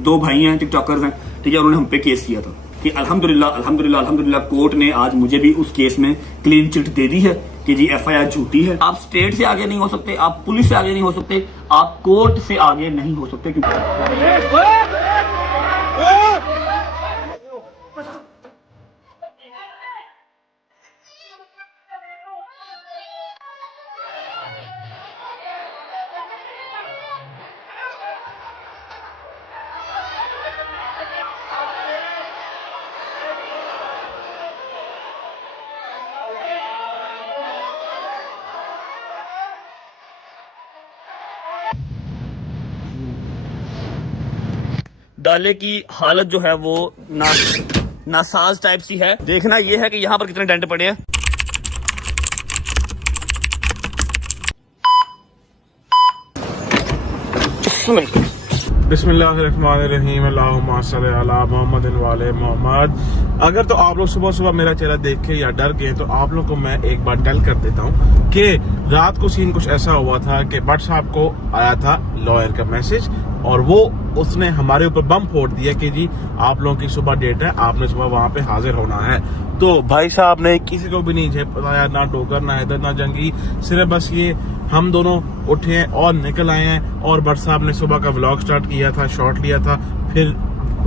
दो भाई हैं, टिकटॉकर्स हैं, ठीक है। उन्होंने हम पे केस किया था कि अल्हम्दुलिल्लाह कोर्ट ने आज मुझे भी उस केस में क्लीन चिट दे दी है कि जी एफआईआर झूठी है। आप स्टेट से आगे नहीं हो सकते, आप पुलिस से आगे नहीं हो सकते, आप कोर्ट से आगे नहीं हो सकते। डाले की हालत जो है वो नासाज टाइप सी है। देखना ये है कि यहाँ पर कितने डेंट पड़े हैं। बिस्मिल्लाहिर्रहमानिर्रहीम, अल्लाहुम्मा सल्ली अला मुहम्मदिन व आले मुहम्मद। अगर तो आप लोग सुबह सुबह मेरा चेहरा देख के या डर गए तो आप लोग को मैं एक बार टेल कर देता हूँ कि रात को सीन कुछ ऐसा हुआ था कि भट्ट साहब को आया था लॉयर का मैसेज और वो उसने हमारे ऊपर बम फोड़ दिया कि जी आप लोगों की सुबह डेट है, आपने सुबह वहां पे हाजिर होना है। तो भाई साहब ने किसी को भी नहीं बताया, ना टोकर, ना हैदर, ना जंगी, सिर्फ बस ये हम दोनों उठे हैं और निकल आए हैं। और भट्ट साहब ने सुबह का व्लॉग स्टार्ट किया था, शॉट लिया था, फिर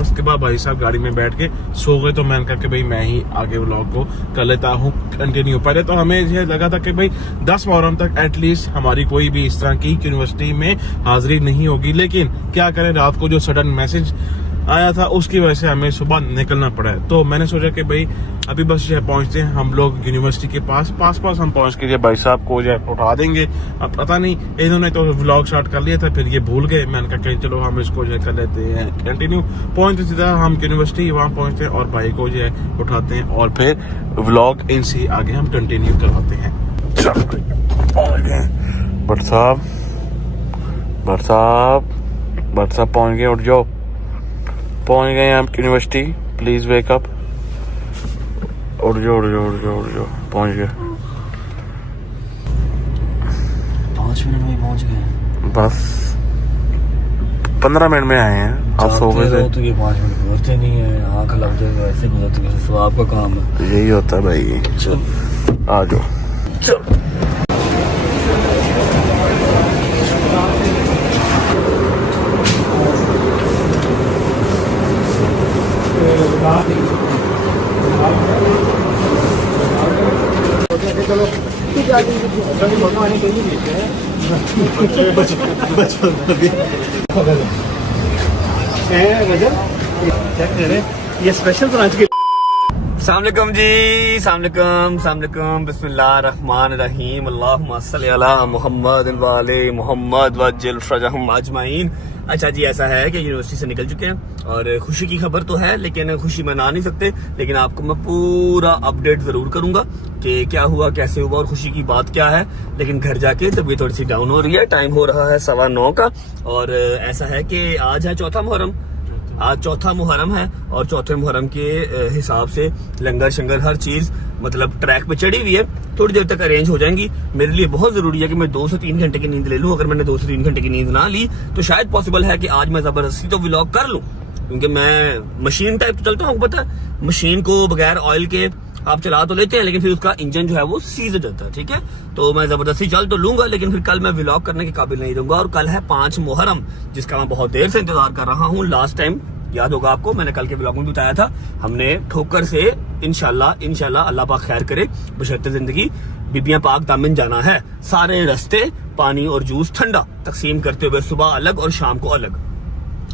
उसके बाद भाई साहब गाड़ी में बैठ के सो गए। तो मैंने कहा कि भाई मैं ही आगे व्लॉग को कर लेता हूँ कंटिन्यू। पहले तो हमें ये लगा था कि भाई 10 मुहर्रम तक एटलीस्ट हमारी कोई भी इस तरह की यूनिवर्सिटी में हाजिरी नहीं होगी, लेकिन क्या करें, रात को जो सडन मैसेज आया था उसकी वजह से हमें सुबह निकलना पड़ा है। तो मैंने सोचा कि भाई अभी बस जो है पहुंचते हैं हम लोग यूनिवर्सिटी के पास हम पहुंच के भाई साहब को जो है उठा देंगे। अब पता नहीं, इन्होंने तो व्लॉग स्टार्ट कर लिया था, फिर ये भूल गए। मैंने कहा कि चलो हम इसको जो है कर लेते हैं कंटिन्यू। पहुंचते सीधा हम यूनिवर्सिटी वहां पहुंचते हैं और भाई को जो है उठाते हैं और फिर व्लॉग इनसे आगे हम कंटिन्यू करवाते हैं। भट्ट साहब पहुंच गए, उठ जाओ, पहुंच गए हम यूनिवर्सिटी, प्लीज वेक अप, उठ जाओ, पहुंच गए। 5 मिनट में पहुंच गए, बस 15 मिनट में आए हैं। आप सो गए थे तो ये 5 मिनट गुजरते नहीं है, आंख लग जाए वैसे गुजरते हैं। तो आपका काम है, यही होता है भाई। चल आ जाओ, चल। ये स्पेशल ब्रांच के सामलेकुम जी, सामलेकुम, बिस्मिल्लाहिर्रहमानिर्रहीम, अल्लाहुम्मा सल्ली अला मुहम्मद व आले मुहम्मद वज्जिल फरजहुम अजमाइन। अच्छा जी, ऐसा है कि यूनिवर्सिटी से निकल चुके हैं और खुशी की खबर तो है, लेकिन खुशी मना नहीं सकते। लेकिन आपको मैं पूरा अपडेट जरूर करूंगा कि क्या हुआ, कैसे हुआ और खुशी की बात क्या है। लेकिन घर जाके तबीयत थोड़ी सी डाउन हो रही है, टाइम हो रहा है 9:15 का। और ऐसा है कि आज है चौथा मुहर्रम, आज चौथा मुहर्रम है और चौथे मुहर्रम के हिसाब से लंगर शंगर हर चीज मतलब ट्रैक पे चढ़ी हुई है, थोड़ी देर तक अरेंज हो जाएंगी। मेरे लिए बहुत जरूरी है कि मैं 2 से 3 घंटे की नींद ले लूं। अगर मैंने 2 से 3 घंटे की नींद ना ली तो शायद पॉसिबल है कि आज मैं जबरदस्ती तो व्लॉग कर लूं, क्योंकि मैं मशीन टाइप तो चलता हूँ। आपको पता है मशीन को बगैर ऑयल के आप चला तो लेते हैं, लेकिन फिर उसका इंजन जो है वो सीज हो जाता है, ठीक है। तो मैं जबरदस्ती चल तो लूंगा, लेकिन फिर कल मैं व्लॉग करने के काबिल नहीं रहूंगा। और कल है 5 मुहर्रम, जिसका मैं बहुत देर से इंतजार कर रहा हूँ। लास्ट टाइम याद होगा आपको, मैंने कल के व्लॉग में बताया था, हमने ठोकर से इंशाल्लाह अल्लाह पाक खैर करे बशर्ते जिंदगी बीबियां पाक दामन जाना है। सारे रास्ते पानी और जूस ठंडा तकसीम करते हुए, सुबह अलग और शाम को अलग,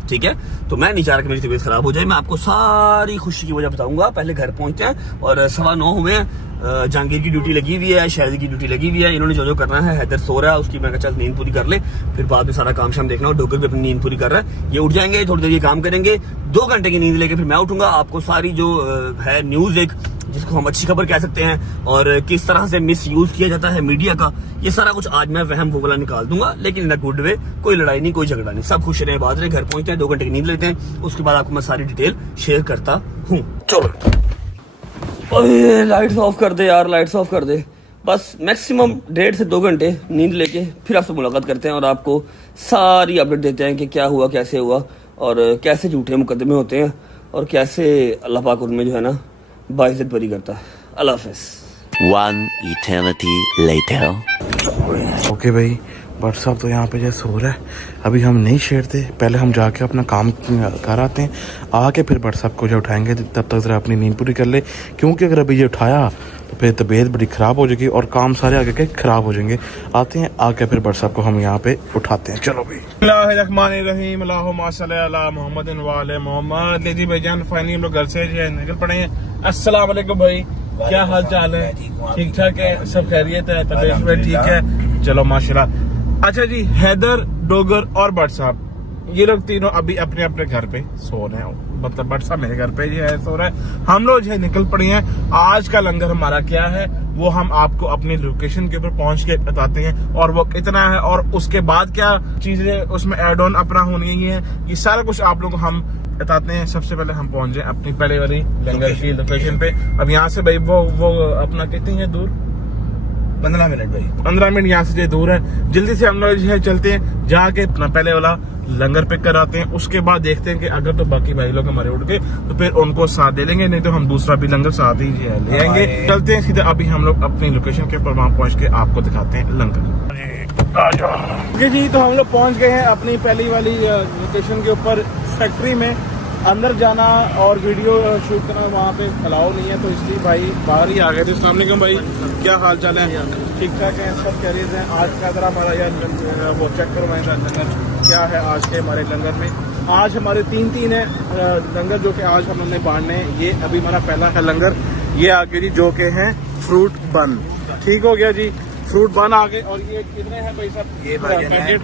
ठीक है। तो मैं नहीं चाह रहा कि मेरी तबीयत खराब हो जाए। मैं आपको सारी खुशी की वजह बताऊंगा। पहले घर पहुंचते हैं और 9:15 हुए हैं। जहांगीर की ड्यूटी लगी हुई है, शाहिद की ड्यूटी लगी हुई है। इन्होंने जो करना है, हैदर सो रहा है, उसकी मैं चल नींद पूरी कर ले, फिर बाद में सारा काम शाम देखना। और डोकर भी अपनी नींद पूरी कर रहा है। ये उठ जाएंगे, थोड़ी देर ये काम करेंगे, 2 घंटे की नींद लेके फिर मैं उठूंगा। आपको सारी जो है न्यूज, एक जिसको हम अच्छी खबर कह सकते हैं, और किस तरह से मिस यूज किया जाता है मीडिया का, ये सारा कुछ आज मैं वहम वो वाला निकाल दूंगा, लेकिन इन अ गुड वे। कोई लड़ाई नहीं, कोई झगड़ा नहीं, सब खुश रहे, बात रहे। घर पहुंचते हैं, 2 घंटे की नींद लेते हैं, उसके बाद आपको मैं सारी डिटेल शेयर करता हूँ। चलो, लाइट्स ऑफ कर दे यार, लाइट्स ऑफ कर दे। बस मैक्सिमम 1.5 से 2 घंटे नींद लेके फिर आपसे मुलाकात करते हैं और आपको सारी अपडेट देते हैं कि क्या हुआ, कैसे हुआ और कैसे झूठे मुकदमे होते हैं और कैसे अल्लाह पाक उनमें जो है ना बाइज्जत बरी करता है। अल्लाह हाफ़िज़। One eternity later. ओके भाई, बट साहब तो यहाँ पे जैसे सो रहा है, अभी हम नहीं छेड़ते, पहले हम जाके अपना काम कर आते हैं, आके फिर बट साहब को जो उठाएंगे तब तक ज़रा अपनी नींद पूरी कर ले, क्योंकि अगर अभी ये उठाया तो फिर तबीयत बड़ी ख़राब हो जाएगी और काम सारे आगे के ख़राब हो जाएंगे। आते हैं, आके फिर बट साहब को हम यहाँ पे उठाते हैं। चलो भाई। बिस्मिल्लाहिर्रहमानिर्रहीम, अल्लाहुम्मा सल्ली अला मुहम्मदिन व आले मोहम्मद। ले जी भाईजान, फाइनली हम लोग घर से जो है निकल पड़े हैं। अस्सलाम वालेकुम भाई, क्या हाल चाल है? ठीक ठाक है, सब खैरियत है, तबीयत में ठीक है? चलो माशाल्लाह। अच्छा जी, हैदर, डोगर और बट साहब ये लोग तीनों अभी अपने अपने घर पे सो रहे हैं, मतलब बट साहब मेरे घर पे जो है सो रहा है। हम लोग जो है निकल पड़े हैं। आज का लंगर हमारा क्या है वो हम आपको अपनी लोकेशन के ऊपर पहुंच के बताते हैं और वो कितना है और उसके बाद क्या चीजें उसमें एड ऑन अपना होनी है, ये सारा कुछ आप लोग को हम बताते हैं। सबसे पहले हम पहुंच जाए अपनी पहले वाली लंगर की लोकेशन पे। अब यहाँ से भाई वो अपना कितनी है दूर? 15 मिनट भाई, 15 मिनट यहाँ से दूर है। जल्दी से हम लोग जो है चलते हैं, जाके अपना पहले वाला लंगर पिक कराते हैं। उसके बाद देखते हैं कि अगर तो बाकी भाई लोग हमारे उठ गए तो फिर उनको साथ दे लेंगे, नहीं तो हम दूसरा भी लंगर साथ ही ले आएंगे। चलते हैं सीधे, अभी हम लोग अपनी लोकेशन के ऊपर वहाँ पहुँच के आपको दिखाते हैं लंगर जी। तो हम लोग पहुँच गए हैं अपनी पहली वाली लोकेशन के ऊपर। फैक्ट्री में अंदर जाना और वीडियो शूट करना वहाँ पे अलाउ नहीं है, तो इसलिए भाई बाहर ही आ गए थे। अस्सलाम वालेकुम भाई, क्या हाल चाल है? ठीक ठाक है, सब खैरियत हैं। आज का जरा हमारा यार वो चेक करवाएं लंगर क्या है आज के हमारे लंगर में। आज हमारे तीन है लंगर जो कि आज हमने बांटने हैं। ये अभी हमारा पहला है लंगर, ये आगे जी जो के हैं फ्रूट बन। ठीक हो गया जी, फ्रूट बन आ गए। और ये कितने हैं भाई साहब? ये पैकेट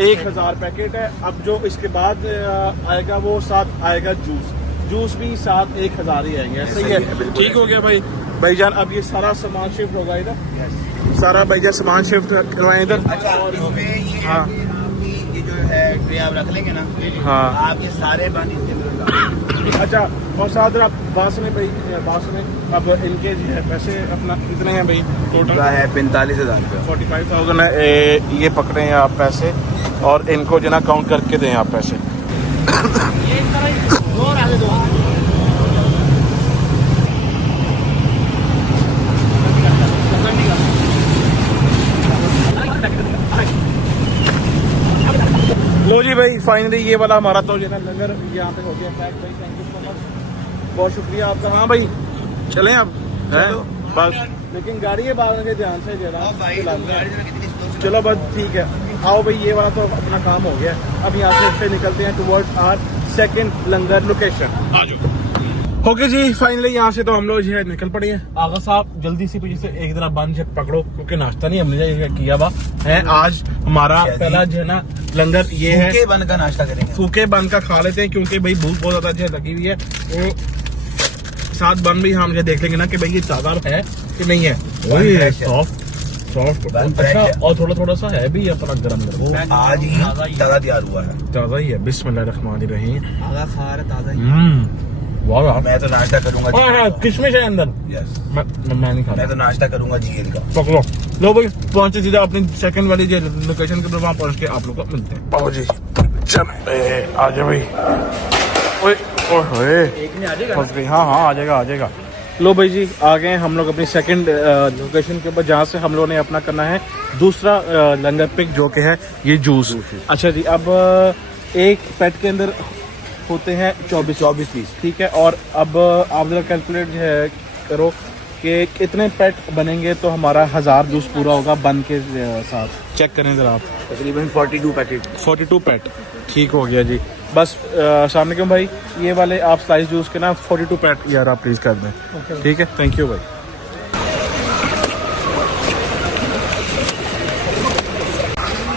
1000 पैकेट है। अब जो इसके बाद आएगा वो साथ आएगा जूस भी साथ 1000 ही आएंगे। सही है, ठीक हो गया भाई। भाईजान अब ये सारा सामान शिफ्ट होगा इधर, सारा भाईजान सामान शिफ्ट करवाएं इधर। अच्छा, और इसमें हाँ, ये जो है ट्रे आप रख लेंगे ना, हाँ आप ये सारे बन इसके अंदर डालेंगे। अच्छा, और साथ आप बात सुने भाई, बात सुने अब इनके जो है पैसे अपना कितने हैं भाई? टोटल है 45,000 रुपये, 45,000 है। ये पकड़े हैं आप पैसे और इनको जो ना काउंट करके दें आप पैसे। लो जी भाई, फाइनली ये वाला हमारा तो जो है लंगर यहाँ पे हो गया पैक भाई। थैंक यू सो मच, बहुत शुक्रिया आपका। हाँ भाई चलें अब है बस, लेकिन गाड़ी के बाहर के ध्यान से जरा। चलो बस ठीक है, आओ भाई, ये वाला तो अपना काम हो गया। अब यहाँ से निकलते हैं towards our second langar location. Okay जी, फाइनली यहाँ से तो हम लोग जो है निकल पड़े हैं। आगा साहब जल्दी से पीछे से एक तरह बन से पकड़ो, क्योंकि नाश्ता नहीं हमने किया हुआ है। आज हमारा पहला जो है ना लंगर ये है, सूखे बन का नाश्ता करेंगे। सूखे बन का खा लेते हैं क्योंकि भाई भूख बहुत ज्यादा जो है लगी हुई है। वो साथ बन भी हम जो देख लेंगे ना कि भाई ये ताजा है कि नहीं है। वही सॉफ्ट अच्छा, और थोड़ा सा है भी अपना गरम गरम। आज ही ताजा तैयार हुआ है, ताजा ही है। बिस्मिल्लाहिर्रहमानिर्रहीम। वाह, मैं तो नाश्ता करूंगा। किशमिश है अंदर। यस, मैं नहीं खाता। मैं तो नाश्ता करूंगा जीएल का। पकड़ो, लो भाई पहुंचे सीधा अपनी सेकंड वाली जो लोकेशन के ऊपर, वहाँ पहुंच के आप लोग को मिलते हैं। आओ जी, चल आ जाओ भाई। ओए फंस गई। हाँ आ जाएगा। लो भाई जी, आ गए हम लोग अपनी सेकंड लोकेशन के ऊपर, जहाँ से हम लोगों ने अपना करना है दूसरा लंगर पिक जो कि है ये जूस। अच्छा जी, अब एक पेट के अंदर होते हैं 24 पीस, ठीक है। और अब आप जरा कैलकुलेट जो है करो कि कितने पेट बनेंगे तो हमारा 1000 जूस पूरा होगा बन के साथ। चेक करें जरा आप, तकरीबन 42 पैकेट। 42 पेट, ठीक हो गया जी। बस सामने क्यों भाई, ये वाले आप स्लाइस जूस के ना 42 पेट यार आप प्लीज कर दें, ठीक है। थैंक यू भाई।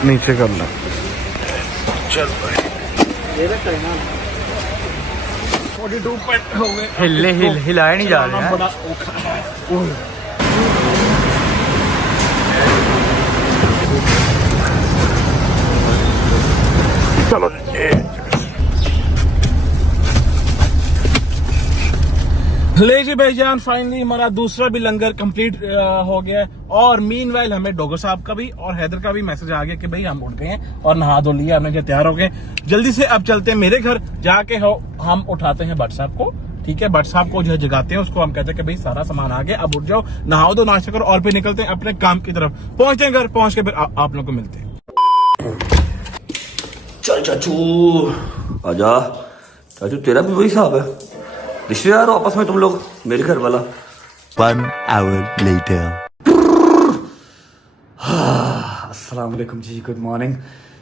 नीचे कर लो, चल भाई। 42 पेट हो गए। हिलाए नहीं जा रहे हैं। बड़ा औखा है। चलो ले जी भाईजान, फाइनली हमारा दूसरा भी लंगर कंप्लीट हो गया है। और मीनवाइल हमें डोगर साहब का भी और हैदर का भी मैसेज आ गया कि भाई हम उठ गए हैं और नहा धो लिया, हमने तैयार हो गए। जल्दी से अब चलते हैं मेरे घर, जाके हम उठाते हैं भट्ट साहब को। ठीक है, भट्ट साहब को जो है जगाते हैं, उसको हम कहते हैं कि भाई सारा सामान आ गया, अब उठ जाओ, नहाओ दो, नाश्ता करो और फिर निकलते हैं अपने काम की तरफ। पहुंचते हैं घर, पहुंच के फिर आप लोग को मिलते हैं। चल चाचू आजा। चाचू तेरा भी वही हिसाब है, रिश्तेदार हो आपस में तुम लोग, मेरे घर वाला। 1 hour later. अस्सलाम वालेकुम जी, गुड मॉर्निंग।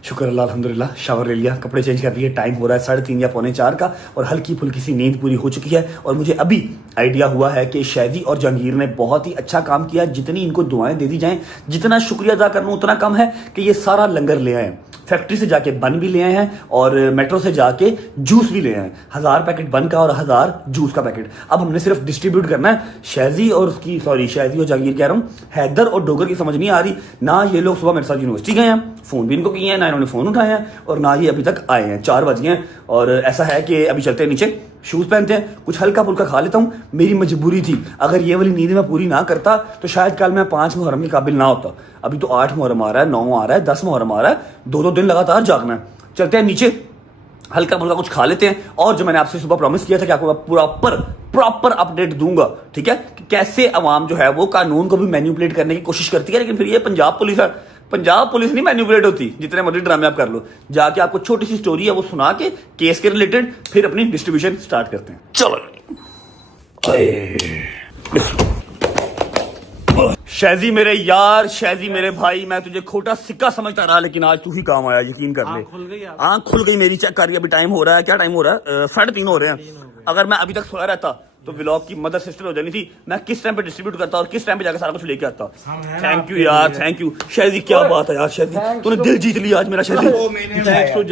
शुक्र अल्लाह, अल्हम्दुलिल्लाह। शावर ले लिया, कपड़े चेंज कर लिए, टाइम हो रहा है 3:30 या 3:45 का और हल्की फुल्की सी नींद पूरी हो चुकी है। और मुझे अभी आइडिया हुआ है कि शैदी और जहांगीर ने बहुत ही अच्छा काम किया। जितनी इनको दुआएं दे दी जाएं, जितना शुक्रिया अदा कर लूं उतना कम है कि ये सारा लंगर ले आए। फैक्ट्री से जाके बन भी ले आए हैं और मेट्रो से जाके जूस भी ले आए हैं। 1000 पैकेट बन का और 1000 जूस का पैकेट। अब हमने सिर्फ डिस्ट्रीब्यूट करना है। शैदी और जहांगीर कह रहा हूँ, हैदर और डोगर की समझ नहीं आ रही ना। ये लोग सुबह मेरे साथ यूनिवर्सिटी गए हैं, फोन भी इनको किए हैं, ना इन्होंने फोन उठाए हैं और ना ही अभी तक आए हैं। 4 बज गए हैं और ऐसा है कि अभी चलते हैं नीचे, शूज पहनते हैं, कुछ हल्का फुल्का खा लेता हूँ। मेरी मजबूरी थी, अगर ये वाली नींद मैं पूरी ना करता तो शायद कल मैं 5 मुहर्रम के काबिल ना होता। अभी तो 8 मुहर्रम आ रहा है, 9 आ रहा है, 10 मुहर्रम आ रहा है, 2-2 दिन लगातार जागना है। चलते हैं नीचे, हल्का फुल्का कुछ खा लेते हैं और जो मैंने आपसे सुबह प्रॉमिस किया था कि आपको प्रॉपर अपडेट दूंगा, ठीक है, कि कैसे अवाम जो है वो कानून को भी मैनिपुलेट करने की कोशिश करती है। लेकिन फिर ये पंजाब पुलिस नहीं मैनिपुलेट होती, जितने मर्जी ड्रामे आप कर लो। जाके आपको छोटी सी स्टोरी है वो सुना के केस के रिलेटेड फिर अपनी डिस्ट्रीब्यूशन स्टार्ट करते हैं। चलो शैजी मेरे यार, शैजी मेरे भाई, मैं तुझे खोटा सिक्का समझता रहा लेकिन आज तू ही काम आया, यकीन कर ले। आंख खुल गई मेरी, चेक कर रही, अभी टाइम हो रहा है, क्या टाइम हो रहा है, 3:30 हो रहे हैं। अगर मैं अभी तक सोया रहता तो व्लॉग की मदर सिस्टर हो जानी थी। मैं किस टाइम पे डिस्ट्रीब्यूट करता और किस टाइम पे जाकर सारा कुछ लेके आता। थैंक यू यार, थैंक यू शैजी, क्या बात है यार शैजी, तूने दिल जीत लिया आज मेरा शैजी।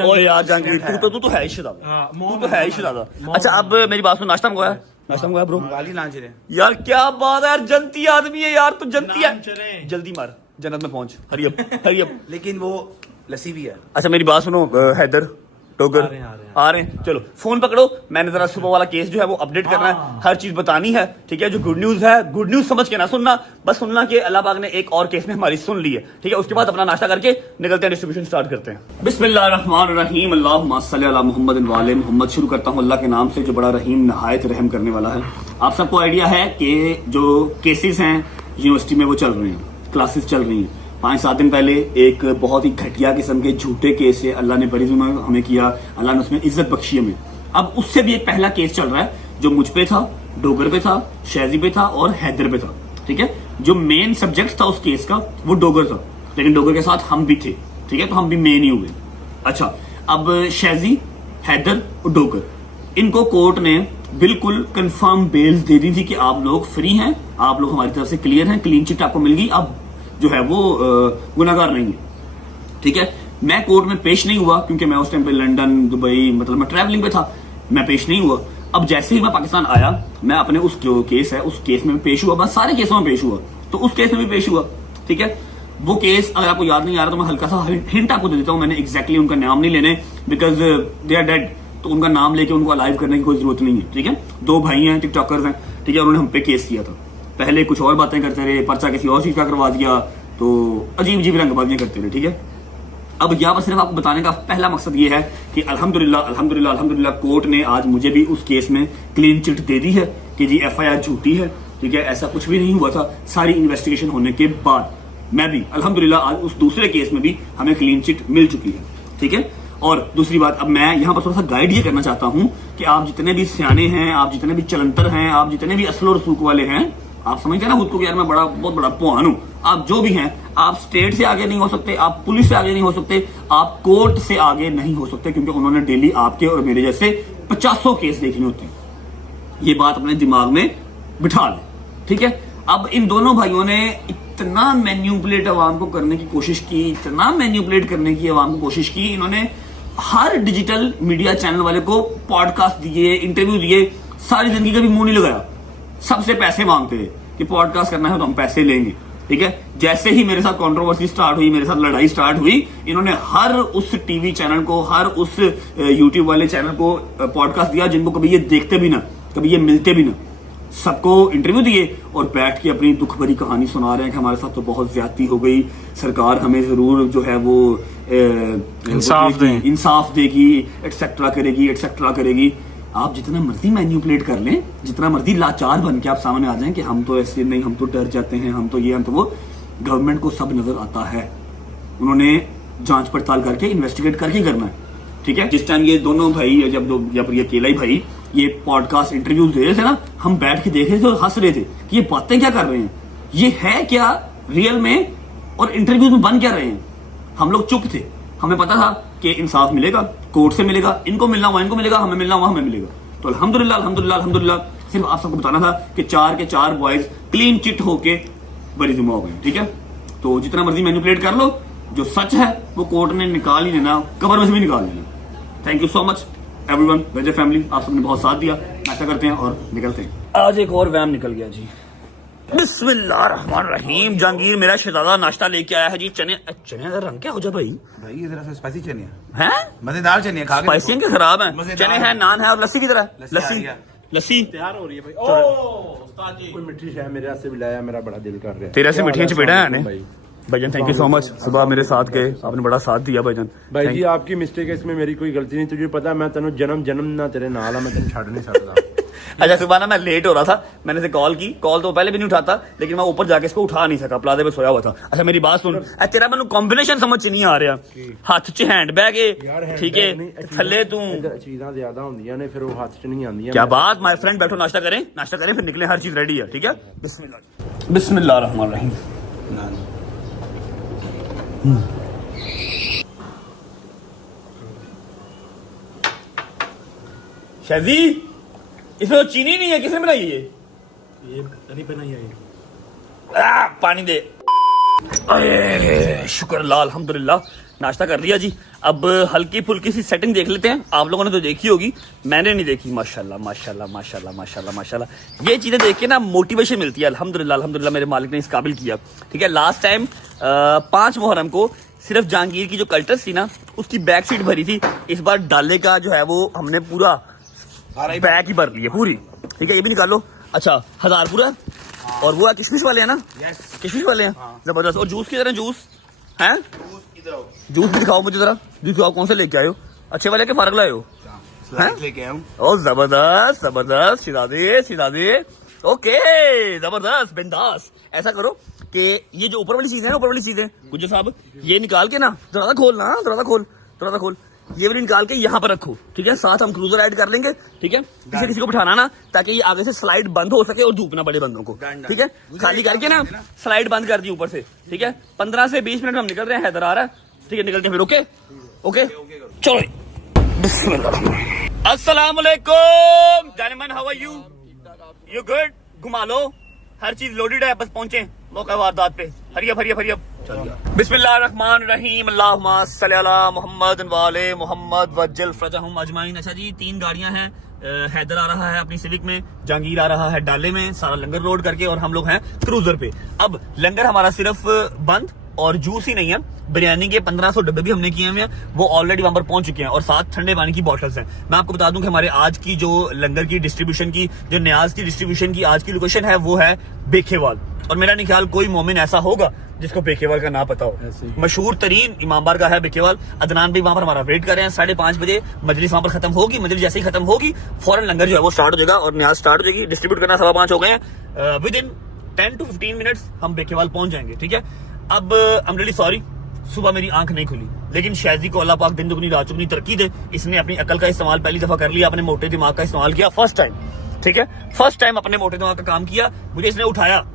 ओ यार जहांगीर, तू तो है ही शहजादा, तू तो है ही शहजादा। अच्छा अब मेरी बात सुन, नाश्ता मंगवाया ब्रो? यार क्या बात है यार, जनती आदमी है यार, तू जनती है। जल्दी मार, जन्नत में पहुंच, हरी अप। लेकिन वो लस्सी भी है। अच्छा मेरी बात सुनो, हैदर टोगर आ रहे हैं, चलो फोन पकड़ो। मैंने जरा सुबह वाला केस जो है वो अपडेट करना है, हर चीज बतानी है, ठीक है। जो गुड न्यूज है, गुड न्यूज समझ के ना सुनना, बस सुनना कि अल्लाह पाक ने एक और केस में हमारी सुन ली है, ठीक है। उसके बाद अपना नाश्ता करके निकलते हैं, डिस्ट्रीब्यूशन स्टार्ट करते हैं। बिस्मिल्लाहिर्रहमानिर्रहीम, अल्लाहुम्मा सल्ली अला मुहम्मद व आले मुहम्मद। शुरू करता हूँ अल्लाह के नाम से जो बड़ा रहीम नहायत रहम करने वाला है। आप सबको आइडिया है कि जो केसेस हैं यूनिवर्सिटी में वो चल रहे हैं, क्लासेस चल रही हैं। 5-7 दिन पहले एक बहुत ही घटिया किस्म के झूठे केस से अल्लाह ने बड़ी हमें किया, अल्लाह ने उसमें इज्जत बख्शी हमें। अब उससे भी एक पहला केस चल रहा है जो मुझ पे था, डोगर पे था, शैजी पे था और हैदर पे था, ठीक है। जो मेन सब्जेक्ट था उस केस का वो डोगर था, लेकिन डोगर के साथ हम भी थे, ठीक है, तो हम भी मेन ही हुए। अच्छा अब शैजी, हैदर और डोगर, इनको कोर्ट ने बिल्कुल कंफर्म बेल्स दे दी थी कि आप लोग फ्री हैं, आप लोग हमारी तरफ से क्लियर हैं, क्लीन चिट आपको मिल गई, अब जो है वो गुनाहगार नहीं है, ठीक है। मैं कोर्ट में पेश नहीं हुआ क्योंकि मैं उस टाइम पे लंदन, दुबई, मतलब मैं ट्रैवलिंग पे था, मैं पेश नहीं हुआ। अब जैसे ही मैं पाकिस्तान आया, मैं अपने उस जो केस है उस केस में पेश हुआ, बस सारे केसों में पेश हुआ, तो उस केस में भी पेश हुआ, ठीक है। वो केस अगर आपको याद नहीं आ रहा तो मैं हल्का सा हिंट आपको दे देता हूं। मैंने एग्जैक्टली उनका नाम नहीं लेने, बिकॉज दे आर डेड, तो उनका नाम लेके उनको अलाइव करने की कोई जरूरत नहीं है, ठीक है। 2 भाई हैं, टिकटॉकर्स हैं, ठीक है, उन्होंने हम पे केस किया था। पहले कुछ और बातें करते रहे, पर्चा किसी और चीज का करवा दिया, तो अजीब रंगबाजियां करते रहे, ठीक है। अब यहाँ पर सिर्फ आपको बताने का पहला मकसद ये है कि अल्हम्दुलिल्लाह कोर्ट ने आज मुझे भी उस केस में क्लीन चिट दे दी है कि जी FIR झूठी है, ठीक है, ऐसा कुछ भी नहीं हुआ था। सारी इन्वेस्टिगेशन होने के बाद मैं भी अल्हम्दुलिल्लाह आज उस दूसरे केस में भी हमें क्लीन चिट मिल चुकी है, ठीक है। और दूसरी बात, अब मैं यहाँ पर थोड़ा सा गाइड ये करना चाहता हूँ कि आप जितने भी सियाने हैं, आप जितने भी चलंतर हैं, आप जितने भी असल और रसूख वाले हैं, आप समझते हैं ना खुद को कि यार मैं बहुत बड़ा पुआन हूं। आप जो भी हैं, आप स्टेट से आगे नहीं हो सकते, आप पुलिस से आगे नहीं हो सकते, आप कोर्ट से आगे नहीं हो सकते, क्योंकि उन्होंने डेली आपके और मेरे जैसे 50 केस देखने होते हैं। ये बात अपने दिमाग में बिठा लें, ठीक है। अब इन दोनों भाइयों ने इतना मैन्युपुलेट अवाम को करने की कोशिश की, इतना मैन्युपुलेट करने की अवाम को कोशिश की, इन्होंने हर डिजिटल मीडिया चैनल वाले को पॉडकास्ट दिए, इंटरव्यू दिए, सारी जिंदगी का भी मुंह नहीं लगाया। सबसे पैसे मांगते थे कि पॉडकास्ट करना है तो हम पैसे लेंगे, ठीक है। जैसे ही मेरे साथ कंट्रोवर्सी स्टार्ट हुई, मेरे साथ लड़ाई स्टार्ट हुई, इन्होंने हर उस टीवी चैनल को, हर उस यूट्यूब वाले चैनल को पॉडकास्ट दिया जिनको कभी ये देखते भी ना, कभी ये मिलते भी ना, सबको इंटरव्यू दिए और बैठ के अपनी दुख भरी कहानी सुना रहे हैं कि हमारे साथ तो बहुत ज्यादती हो गई, सरकार हमें जरूर जो है वो इंसाफ देगी, एक्सेट्रा करेगी। आप जितना मर्जी मैन्युपुलेट कर लें, जितना मर्जी लाचार बन के आप सामने आ जाएं कि हम तो ऐसे नहीं, हम तो डर जाते हैं, हम तो ये, हम तो वो, गवर्नमेंट को सब नजर आता है। उन्होंने जांच पड़ताल करके इन्वेस्टिगेट करके करना है, ठीक है। जिस टाइम ये दोनों भाई, जब ये केलाई भाई ये पॉडकास्ट इंटरव्यूज दे रहे थे ना, हम बैठ के देख रहे थे और हंस रहे थे कि ये बातें क्या कर रहे हैं, ये है क्या रियल में, और इंटरव्यू में बन क्या रहे हैं। हम लोग चुप थे, हमें पता था कि इंसाफ मिलेगा, कोर्ट से मिलेगा, इनको मिलना हुआ इनको मिलेगा, हमें मिलना हुआ हमें मिलेगा। तो अल्हम्दुलिल्लाह सिर्फ आप सबको बताना था कि 4 के 4 बॉयज क्लीन चिट होके बरी जुमा हो गए, ठीक है। तो जितना मर्जी मैनिपुलेट कर लो, जो सच है वो कोर्ट ने निकाल ही देना, कब्र में से भी निकाल देना। Thank you so much everyone, वेजर फैमिली, आप सबने बहुत साथ दिया। नाश्ता करते हैं और निकलते हैं। आज एक और वैम निकल गया जी। बिस्मिल्लाहिर्रहमानिर्रहीम। जहांगीर मेरा शहजादा नाश्ता लेके आया है जी। चने का रंग क्या हो जाए भाई? भाई ये जरा स्पाइसी चने हैं, मजेदार चने खा के स्पाइसी के खराब है। चने हैं, नान है और लस्सी की तरह। लस्सी तैयार हो रही है भाई। उस्ताद जी कोई मिठी है मेरे से भी लाया, मेरा बड़ा दिल कर रहा है। तेरे से मिठियां चपेड़ा है भाईजान। थैंक यू सो मच, सुबह मेरे साथ गए, आपने बड़ा साथ दिया भाईजान। भाई जी आपकी मिस्टेक है, इसमें मेरी कोई गलती नहीं। तुझे पता है मैं तेनों जन्म ना तेरे नाल मैं तेन छड़ नहीं सकता। अच्छा सुबह ना मैं लेट हो रहा था, मैंने से कॉल की, कॉल तो पहले भी नहीं उठाता, लेकिन मैं ऊपर जाके इसको उठा नहीं सका, प्लाजे पे सोया हुआ था। अच्छा मेरी बात सुन, तेरा मैंने कॉम्बिनेशन समझ नहीं आ रहा। हाथ च हैंड बैग है, ठीक है, थल्ले तू चीज़ां ज्यादा होंदियां ने, फिर वो हाथ च नहीं आंदियां। क्या बात माय फ्रेंड, बैठो नाश्ता करें फिर निकले, हर चीज रेडी है, ठीक है। बिस्मिल्लाहिर्रहमानिर्रहीम। शाजी इसमें तो चीनी नहीं है, किसने बनाई ये नहीं बनाई है? पानी दे। अरे शुक्र अल्लाह, अल्हम्दुलिल्लाह नाश्ता कर लिया जी। अब हल्की फुल्की सी सेटिंग देख लेते हैं। आप लोगों ने तो देखी होगी, मैंने नहीं देखी। माशाल्लाह माशाल्लाह माशाल्लाह माशाल्लाह माशाल्लाह, ये चीजें देख के ना मोटिवेशन मिलती है। अल्हम्दुलिल्लाह मेरे मालिक ने इस काबिल किया, ठीक है। लास्ट टाइम 5 मुहर्रम को सिर्फ जहांगीर की जो कल्टस थी ना, उसकी बैक सीट भरी थी। इस बार डाले का जो है वो हमने पूरा बैक ही भर ली है पूरी, ठीक है। ये भी निकाल लो। अच्छा 1000 पूरा, और वो किशमिश वाले हैं ना? किशमिश वाले हैं, जबरदस्त। और जूस की तरह जूस है, जूस भी दिखाओ मुझे जरा, जूस दिखाओ, कौन से लेके आए हो? अच्छे वाले के फारग लाए हो? लेके आया हूं। ओ जबरदस्त शिदादे, ओके जबरदस्त बिंदास। ऐसा करो कि ये जो ऊपर वाली चीज है ना, ऊपर वाली चीज है गुज्जर साहब, ये निकाल के ना जरा खोल, ये भी निकाल के यहाँ पर रखो, ठीक है। साथ हम क्रूजर ऐड कर लेंगे, ठीक है। किसी को बिठाना ना, ताकि ये आगे से स्लाइड बंद हो सके और धूप ना पड़े बंदों को, ठीक है। खाली करके ना स्लाइड बंद कर दी ऊपर से, ठीक है। 15 से 20 मिनट हम निकल रहे हैं, हैदर आ रहा है, ठीक है। निकल के फिर ओके चलो बिस्मिल्लाह। अस्सलाम वालेकुम जानेमन, हाउ आर यू गुड? घुमा लो, हर चीज लोडेड है, बस पहुंचे मौका वारदात पे। हरिया बिस्मिल्लाहिर्रहमानिर्रहीम, अल्लाहुम्मा सल्ली अला मुहम्मद वाले मुहम्मद वज्जल फरजहुम अजमाइन। अच्छा जी 3 गाड़ियां हैं, हैदर आ रहा है अपनी सिविक में, जहांगीर आ रहा है डाले में, सारा लंगर लोड करके, और हम लोग हैं क्रूजर पे। अब लंगर हमारा सिर्फ बंद और जूस ही नहीं है, बिरयानी के 1500 डब्बे भी हमने किए हुए हैं, वो ऑलरेडी वहां पर पहुंच चुके हैं, और साथ ठंडे पानी की बॉटल्स हैं। मैं आपको बता दूं कि हमारे आज की जो लंगर की डिस्ट्रीब्यूशन की, जो न्याज की डिस्ट्रीब्यूशन की आज की लोकेशन है, वो है बेखेवाल। और मेरा नहीं ख्याल कोई मोमिन ऐसा होगा जिसको बेखेवाल का ना पता हो। मशहूर तरीन इमामबार का है बेखेवाल। अदनान भी वहां पर हमारा वेट कर रहे हैं। 5:30 बजे मजलिस वहां पर खत्म होगी। मजलिस जैसे ही खत्म होगी फौरन लंगर जो है वो स्टार्ट हो जाएगा और न्याज स्टार्ट हो जाएगी। डिस्ट्रीब्यूट करना 5:15 हो गए हैं। विद इन 10 to 15 मिनट्स हम बेखेवाल पहुंच जाएंगे, ठीक है। अब आई एम रियली सॉरी, सुबह मेरी आंख नहीं खुली, लेकिन शायजी को अल्लाह पाक दिन दुगनी रात चुगनी तरक्की दे। इसने अपनी अकल का इस्तेमाल पहली दफा कर लिया, अपने मोटे दिमाग का इस्तेमाल किया फर्स्ट टाइम, ठीक है। फर्स्ट टाइम अपने मोटे दिमाग का काम किया। मुझे इसने उठाया,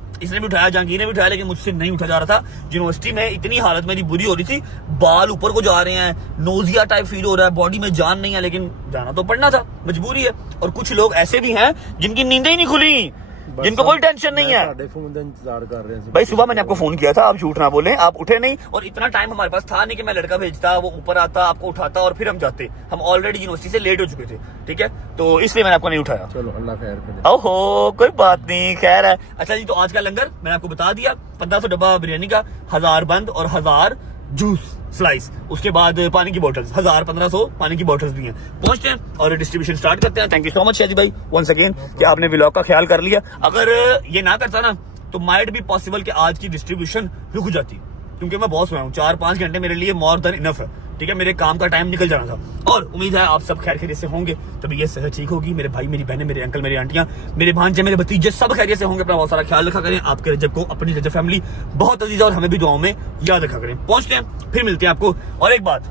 जहांगीर ने भी उठाया, लेकिन मुझसे नहीं उठा जा रहा था। यूनिवर्सिटी में इतनी हालत मेरी बुरी हो रही थी, बाल ऊपर को जा रहे हैं, नोजिया टाइप फील हो रहा है, बॉडी में जान नहीं है, लेकिन जाना तो पड़ना था, मजबूरी है। और कुछ लोग ऐसे भी हैं जिनकी नींदें ही नहीं खुली, जिनको कोई टेंशन नहीं है। फोन का इंतजार कर रहे हैं भाई सुबह मैंने आपको फोन किया था, आप झूठ ना बोलें, आप उठे नहीं, और इतना टाइम हमारे पास था नहीं कि मैं लड़का भेजता, वो ऊपर आता, आपको उठाता और फिर हम जाते। हम ऑलरेडी यूनिवर्सिटी से लेट हो चुके थे, ठीक है, तो इसलिए मैंने आपको नहीं उठाया। चलो अल्लाह खैर करे। ओहो कोई बात नहीं, खैर है। अच्छा जी, तो आज का लंगर मैंने आपको बता दिया, 1500 डब्बा बिरयानी का, 1000 बंद और 1000 जूस, स्लाइस, उसके बाद पानी की बोतल्स 1000-1500 पानी की बोतल्स भी हैं। पहुंचते हैं और डिस्ट्रीब्यूशन स्टार्ट करते हैं। Thank you so much Shaji भाई वंस अगेन कि आपने व्लॉग का ख्याल कर लिया। अगर ये ना करता ना तो माइट भी पॉसिबल कि आज की डिस्ट्रीब्यूशन रुक जाती, क्योंकि मैं बहुत सोया हूँ। 4-5 घंटे मेरे लिए मोर देन इनफ है, ठीक है। मेरे काम का टाइम निकल जाना था और उम्मीद है आप सब खैर खैरियत से होंगे, तभी ये सेहत ठीक होगी। मेरे भाई, मेरी बहनें, मेरे अंकल, मेरी आंटियां, मेरे भांजे, मेरे भतीजे सब खैरियत से होंगे। अपना बहुत सारा ख्याल रखा करें। आपके रजब को, अपनी रजब फैमिली बहुत अजीज है और हमें भी दुआओं में याद रखा करें। पहुंचते हैं, फिर मिलते हैं आपको। और एक बात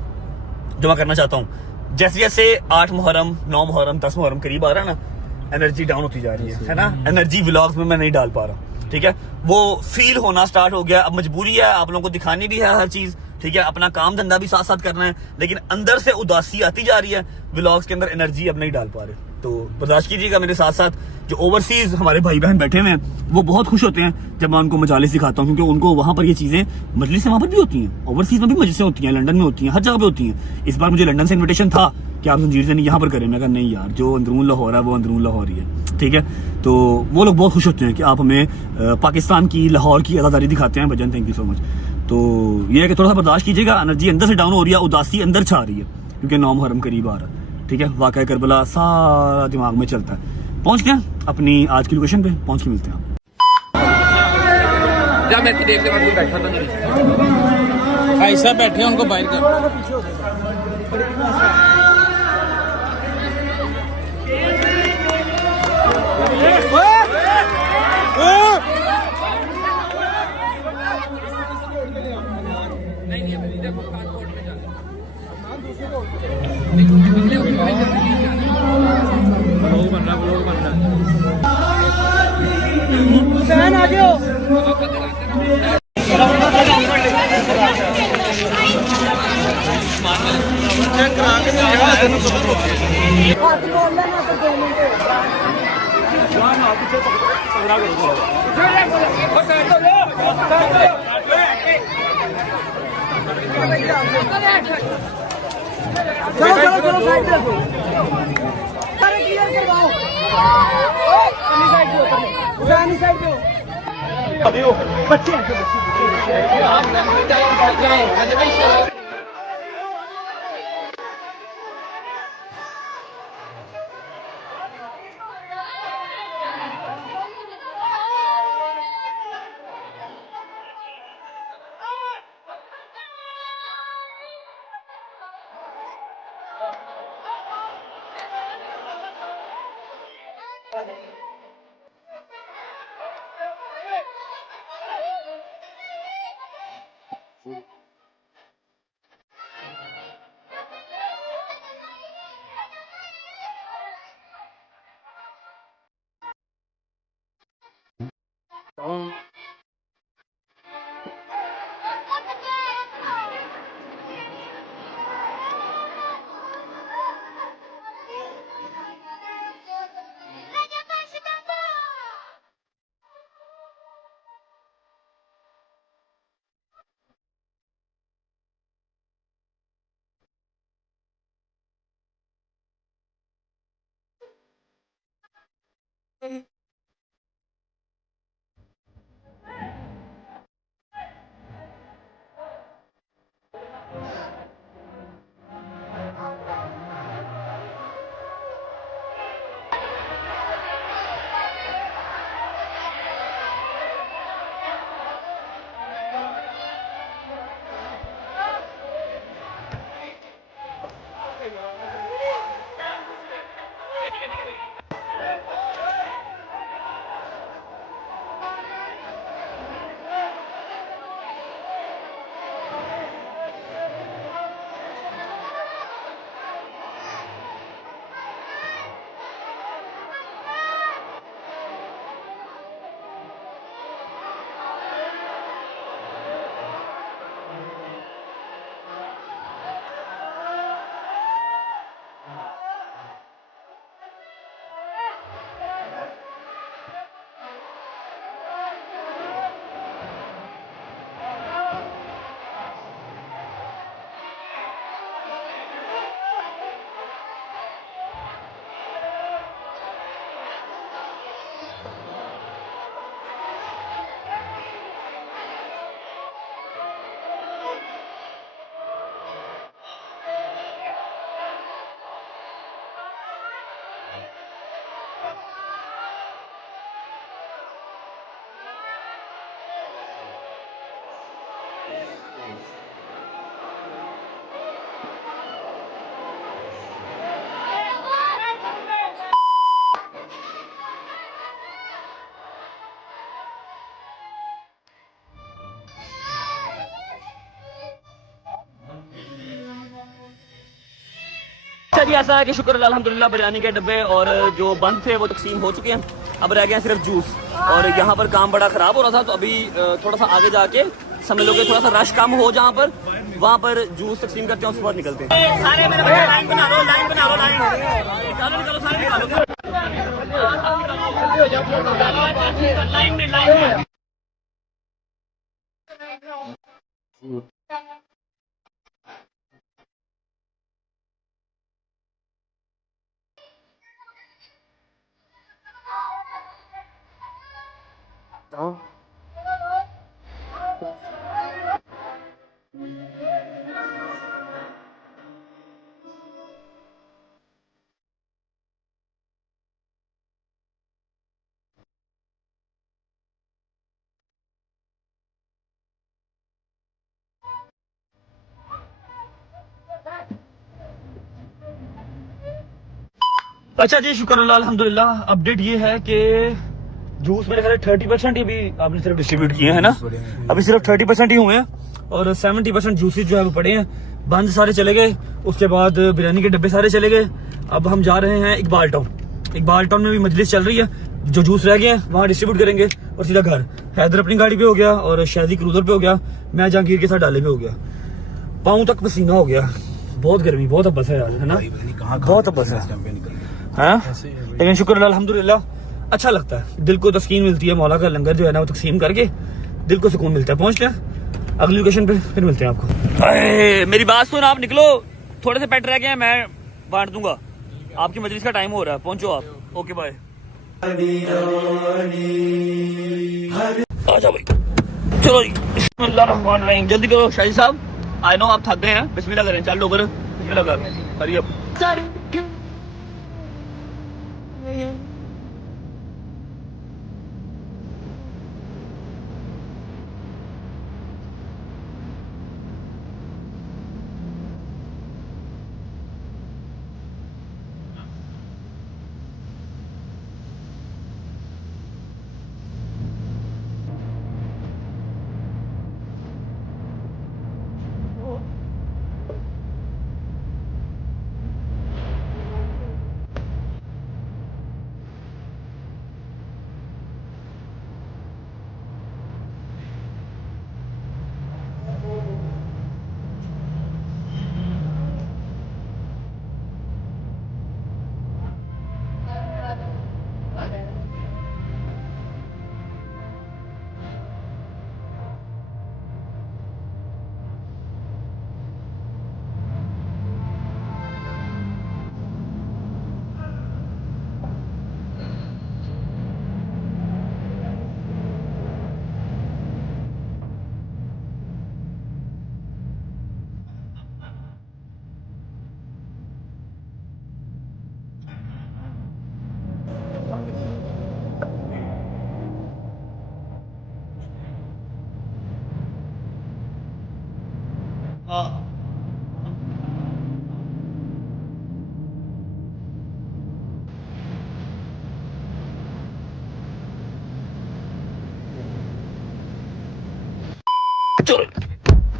जो मैं करना चाहता हूँ, जैसे जैसे 8 मुहर्रम, 9 मुहर्रम, 10 मुहर्रम करीब आ रहा है ना, एनर्जी डाउन होती जा रही है ना। एनर्जी व्लॉग्स में मैं नहीं डाल पा रहा, ठीक है। वो फील होना स्टार्ट हो गया। अब मजबूरी है, आप लोगों को दिखानी भी है हर चीज, ठीक है। अपना काम धंधा भी साथ साथ करना है, लेकिन अंदर से उदासी आती जा रही है। व्लॉग्स के अंदर एनर्जी अब नहीं डाल पा रहे, तो बर्दाश्त कीजिएगा मेरे साथ साथ। जो ओवरसीज हमारे भाई बहन बैठे हुए हैं वो बहुत खुश होते हैं जब मैं उनको मजालिस सिखाता हूँ, क्योंकि उनको वहां पर ये चीजें, मजलिसें वहां पर भी होती हैं, ओवरसीज में भी मजलिसें होती हैं, लंदन में होती हैं, हर जगह पे होती हैं। इस बार मुझे लंदन से इन्विटेशन था कि आप जंजीर से नहीं यहाँ पर करें। मैं कहा नहीं यार, जो अंदरून लाहौर है वो अंदरून लाहौर ही है, ठीक है। तो वो लोग बहुत खुश होते हैं कि आप हमें पाकिस्तान की, लाहौर की अदादारी दिखाते हैं। भजन थैंक यू सो मच। तो ये है कि थोड़ा सा बर्दाश्त कीजिएगा, एनर्जी अंदर से डाउन हो रही है, उदासी अंदर छा रही है, क्योंकि 9 मुहर्रम करीब आ रहा है, ठीक है। वाक़या करबला सारा दिमाग में चलता है। पहुंचते हैं अपनी आज की लोकेशन पे, पहुंच के मिलते हैं। जब मैं देख के बाद बैठा था नहीं, भाई साहब बैठे हैं, उनको बाहर कर। चलो चलो चलो साइड पे सारे क्लियर करवाओ। अन्य साइड पे उतरने, अन्य साइड पे हो बच्चे जी ऐसा है कि शुक्र अल्हम्दुलिल्लाह बिरयानी के डब्बे और जो बंद थे वो तकसीम हो चुके हैं, अब रह गए सिर्फ जूस। और यहाँ पर काम बड़ा खराब हो रहा था, तो अभी थोड़ा सा आगे जाके समझ लो कि थोड़ा सा रश कम हो जहाँ पर, वहाँ पर जूस तकसीम करते हैं, उसके बाद निकलते हैं। सारे मेरे बच्चे लाइन बना लो, लाइन बना लो, लाइन निकालो निकालो, सारे निकालो लाइन में, लाइन में। अच्छा जी, शुक्र अल्हम्दुलिल्लाह। अपडेट ये है कि जूस मेरे ख्याल 30% ही अभी आपने सिर्फ डिस्ट्रीब्यूट किए हैं ना, अभी सिर्फ 30% ही हुए हैं और 70% जूसेस जो है वो पड़े हैं। बंद सारे चले गए, उसके बाद बिरयानी के डब्बे सारे चले गए। अब हम जा रहे हैं इकबाल टाउन। इकबाल टाउन में भी मजलिस चल रही है, जो जूस रह गए हैं वहाँ डिस्ट्रीब्यूट करेंगे और सीधा घर। हैदर अपनी गाड़ी पे हो गया और शादी क्रूजर पे हो गया, मैं जहांगीर के साथ डाले पे हो गया। पाँव तक पसीना हो गया, बहुत गर्मी, बहुत अब्बस है यार, है ना, बहुत अब्बस है हाँ? लेकिन शुक्र अल्हम्दुलिल्लाह अच्छा लगता है, दिल को तस्कीन मिलती है। मौला का लंगर जो है ना वो तकसीम करके दिल को सुकून मिलता है। पहुंचते हैं अगली लोकेशन पे, फिर मिलते हैं आपको। मेरी बात सुन, आप निकलो, थोड़े से पेट रह गए हैं, मैं बांट दूंगा। आपकी मजलिस का टाइम हो रहा है, पहुंचो आप। Okay bye. आ जाओ भाई, चलो जी, बिस्मिल्लाहिर्रहमानिर्रहीम। जल्दी करो शाहिद साहब, आई नो आप थक गए हैं, बिस्मिल्लाह करें, चल लोग बिस्मिल्लाह कर, हरी अप।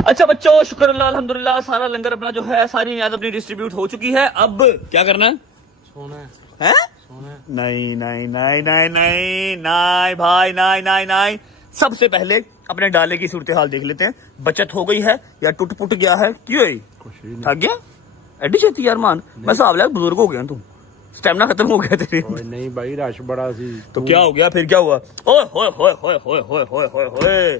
अच्छा बच्चों, शुक्र अल्हम्दुलिल्लाह, सारा लंगर अपना जो है, सारी नियाज अपनी डिस्ट्रीब्यूट हो चुकी है। अब क्या करना है? सोना है? नहीं नहीं नहीं नहीं नहीं नहीं भाई, नहीं नहीं नहीं। सबसे पहले अपने डाले की सूरत हाल देख लेते हैं, बचत हो गई है या टूट पुट गया है। क्यों थक गया एडी छेती यार मान, मैं हिसाब लिया बुजुर्ग हो गया, तुम स्टेमिना खत्म हो गया तेरे। नहीं भाई, रश बड़ा सी। तो क्या हो गया फिर, क्या हुआ? ओए होए होए होए होए होए होए होए होए,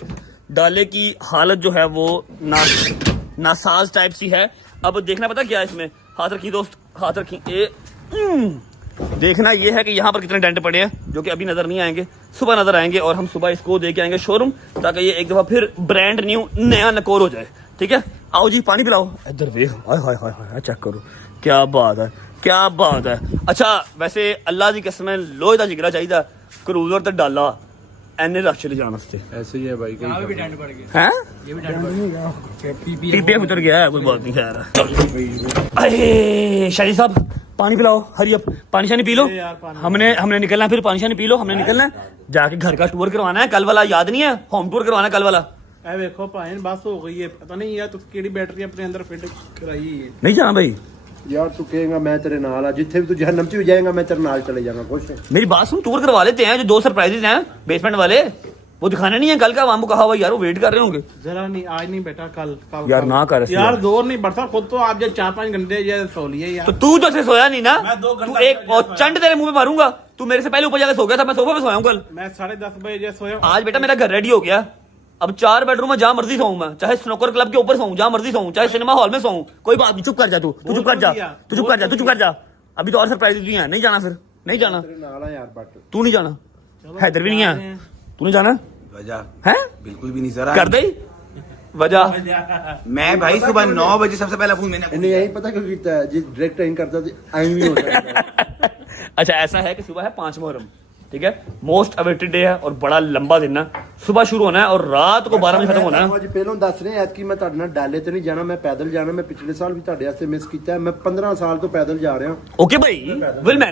डाले की हालत जो है वो नासाज टाइप सी है। अब देखना पता क्या है इसमें, हाथ रखी दोस्त, हाथ रखी। देखना ये है कि यहाँ पर कितने डेंट पड़े हैं, जो कि अभी नजर नहीं आएंगे, सुबह नजर आएंगे और हम सुबह इसको दे के आएंगे शोरूम, ताकि ये एक दफा फिर ब्रांड न्यू नया नकोर हो जाए। ठीक है, आओ जी पानी पिलाओ। इधर देख, हाय हाय हाय हाय, चेक करो, क्या बात है, क्या बात है। अच्छा वैसे अल्लाह की कसम लोहे का जिगरा चाहिए, क्रूजर तो डाला एने रश चले जाने से। ऐसे ही है भाई, भी डेंट पड़ गया हैं, ये भी डेंट पड़ गया, पीपीएफ उतर गया है, कोई बात नहीं खैर। अरे शाहिद साहब पानी पिलाओ, हरी अप, पानी शानी पी लो। हमने निकलना, फिर पानी शानी पी लो, हमने निकलना है, जाके घर का टूर करवाना है। कल वाला याद नहीं है, होम टूर करवाना है कल वाला। ए देखो भाई, बस हो गई है, पता नहीं यार तू केड़ी बैटरी अपने अंदर फिट कराई है। नहीं जाना भाई, यार तू कहेगा मैं तेरे नाल जिथे भी तू जहन्नम च भी जाएगा मैं तेरे नाल चले जाऊंगा खुश है मेरी बात सुन, टूर करवा लेते हैं। जो 2 सरप्राइजेज हैं बेसमेंट वाले, वो दिखाने नहीं है कल का। वामू कहा हुआ यार, वो वेट कर रहे होंगे। जरा नहीं, आज नहीं बेटा, कल कल यार ना कर यार, जोर नहीं बढ़ता खुद तो। आप जो 4-5 घंटे ये सो लिए यार। तो तू तो ऐसे सोया नहीं ना। मैं 2 घंटा तू एक और चंड तेरे मुंह पे मारूंगा। तू मेरे से पहले ऊपर जाकर सो गया था, मैं सोफे पे सोया हूं कल। मैं 10:30 बजे सोया। आज बेटा मेरा घर रेडी हो गया। अब 4 बेडरूम में जहां मर्जी सोऊं मैं, चाहे स्नूकर क्लब के ऊपर सोऊं, जहां मर्जी सोऊं, चाहे सिनेमा हॉल में सोऊं, कोई बात नहीं। चुप कर जा तू चुप कर जा, तू चुप कर जा, तू चुप कर जा। अभी तो और सरप्राइज भी है। नहीं जाना, फिर नहीं जाना। तेरे नाल आ यार बट तू नहीं जाना, हैदर भी नहीं है। तू नहीं जाना वजह है? बिल्कुल भी नहीं सर। कर दे वजह। मैं भाई सुबह 9 बजे सबसे पहला फोन मैंने इन्हें यही पता क्यों कीता है जी, डायरेक्ट इन करता तो आई भी हो जाता। अच्छा ऐसा है कि सुबह है 5 मुहर्रम, ठीक है, मोस्ट अवेटेड डे है और बड़ा लंबा दिन है। सुबह शुरू होना है और रात को 12 बजे खत्म होना है। ਅੱਜ ਪਹਿਲਾਂ ਦੱਸ ਰਿਹਾ ਐਤਕੀ ਮੈਂ ਤੁਹਾਡੇ ਨਾਲ ਡਾਲੇ ਤੇ ਨਹੀਂ ਜਾਣਾ, ਮੈਂ ਪੈਦਲ ਜਾਣਾ। ਮੈਂ ਪਿਛਲੇ ਸਾਲ ਵੀ ਤੁਹਾਡੇ ਵਾਸਤੇ ਮਿਸ ਕੀਤਾ ਹੈ। ਮੈਂ 15 ਸਾਲ ਤੋਂ ਪੈਦਲ जा रहा हूं। ओके भाई, विल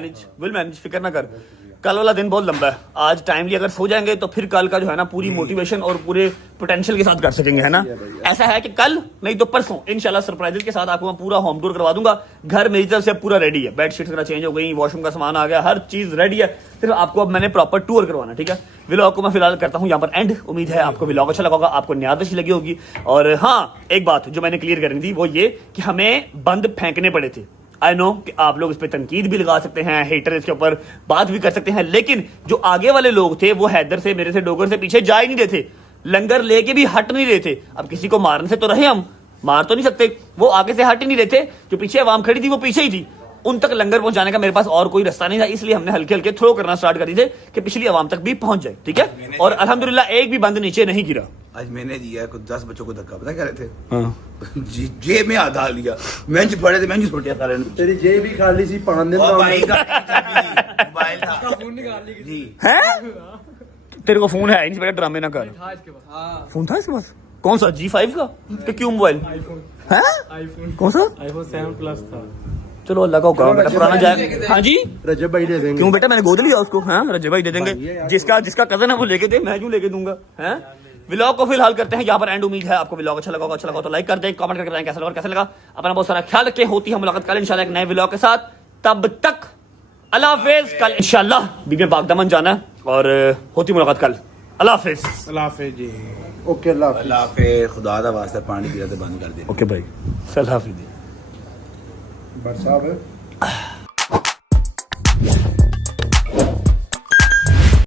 मैनेज, फिक्र ना कर। कल वाला दिन बहुत लंबा है। आज टाइमली अगर सो जाएंगे तो फिर कल का जो है ना पूरी मोटिवेशन और पूरे पोटेंशियल के साथ कर सकेंगे, है ना। ऐसा है कि कल नहीं तो परसों इंशाल्लाह सरप्राइजेस के साथ आपको मैं पूरा होम टूर करवा दूंगा। घर मेरी तरफ से पूरा रेडी है, बेडशीट वगैरह चेंज हो गई, वॉशरूम का सामान आ गया, हर चीज रेडी है। सिर्फ आपको अब मैंने प्रॉपर टूर करवाना, ठीक है। व्लॉग को मैं फिलहाल करता हूँ यहाँ पर एंड। उम्मीद है आपको व्लॉग अच्छा लगा होगा, आपको न्याद अच्छी लगी होगी। और हाँ, एक बात जो मैंने क्लियर करनी थी वो ये कि हमें बंद फेंकने पड़े थे। आई नो कि आप लोग इस पे तनकीद भी लगा सकते हैं, हेटर इसके ऊपर बात भी कर सकते हैं, लेकिन जो आगे वाले लोग थे वो हैदर से, मेरे से, डोगर से पीछे जा ही नहीं रहे थे। लंगर लेके भी हट नहीं रहे थे। अब किसी को मारने से तो रहे, हम मार तो नहीं सकते। वो आगे से हट ही नहीं रहे थे। जो पीछे आवाम खड़ी थी वो पीछे ही थी। उन तक लंगर पहुंचाने का मेरे पास और कोई रास्ता नहीं था, इसलिए हमने हल्के हल्के थ्रो करना स्टार्ट कर दिए थे कि पिछली आवाम तक भी पहुंच जाए, ठीक है। और अल्हम्दुलिल्लाह एक भी बंद नीचे नहीं गिरा। आज मैंने दिया कुछ 10 बच्चों को धक्का, पता क्या रहे थे? जेब में हाथ डाल लिया, बेंच पड़े थे, बेंच छोटे सारे। तेरी जेब ही खाली सी, पान दिन और भाई का मोबाइल था, फोन निकाल ली जी। है तेरे को फोन है नहीं, ड्रामे ना कर। फोन था इसके पास? कौन सा? G5 का? कि क्यों मोबाइल है? कौन सा? iPhone 7 प्लस था। चलो अल्लाह का हुक्म, बेटा पुराना जाए। हाँ जी, रजब भाई दे देंगे। क्यों बेटा, मैंने गोद लिया उसको। हाँ, रजब भाई दे देंगे। जिसका कजन है वो लेके दे, मैं क्यों लेके दूंगा। हैं, व्लॉग को फिलहाल करते हैं यहाँ पर एंड। उम्मीद है आपको व्लॉग अच्छा लगा होगा तो लाइक कर दें, कमेंट करके बताएं कैसा लगा और कैसा लगा। अपना बहुत सारा ख्याल रखें। होती है मुलाकात कल इंशाल्लाह एक नए व्लॉग के साथ। तब तक अल्लाह हाफिज। कल इंशाल्लाह बीबी बागदामन जाना है और होती मुलाकात कल। अल्लाह हाफिज। अल्लाह हाफिज जी। ओके अल्लाह हाफिज। अल्लाह पे खुदा दा वास्ता पानी पीना तो बंद कर दे। ओके भाई, अल्लाह हाफिज। बट साहब